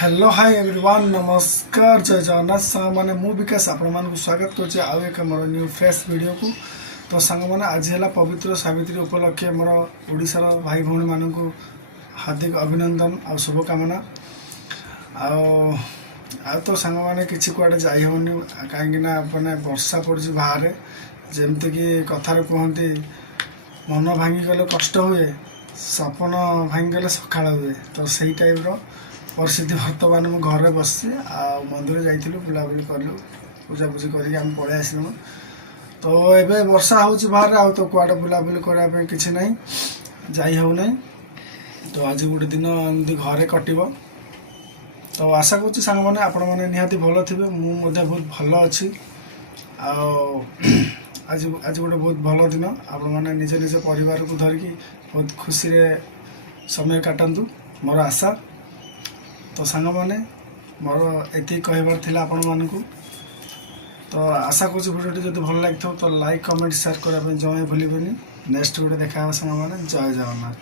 Hello hi everyone नमस्कार जय जगन्नाथ सांग मैंने मु विकास आपण स्वागत कर आउ एक मोर न्यू फ्रेश वीडियो को। तो सांग मैंने आज है पवित्र सावित्री उपलक्षे मोर ओडिशार भाई भौणी मान हार्दिक अभिनंदन आ शुभकामना। तो सांग मैंने किसी कुआडे जाई होनी कहीं मैंने वर्षा पड़ी बाहर जमती कि कथार कहते मन भांगी गले कष्ट हुए सपन भांगी गले सकाळ हुए। तो सही टाइप परिस्थिति बर्तमान मु घर बस मंदिर जाइलु बुलाबुली कलु पूजापूजी करके आम पलि आसलु। तो एबे वर्षा होची बाहर आ तो कुआडे बुलाबुली करने किसी ना जाई हो ना। तो आज गोटे दिन एमती घरे कटिब। तो आशा करुँच सांग मैंने आपण मैंने निहाती भल थे मुझे बहुत भल अच्छी। आज आज गोटे बहुत भल दिन आपण मैंने निज निज परिवार को धरिकी बहुत खुशी रे समय काटतु मोर आशा। तो सांग मैंने मोर एति कहबार थिला आपण मानकु। तो आशा करुँच भिडियोटी जब भल लगी तो लाइक कमेंट शेयर करने जमा भूलबनी। नेक्स्ट वीडियो देखा सांग मैंने जय जगन्नाथ।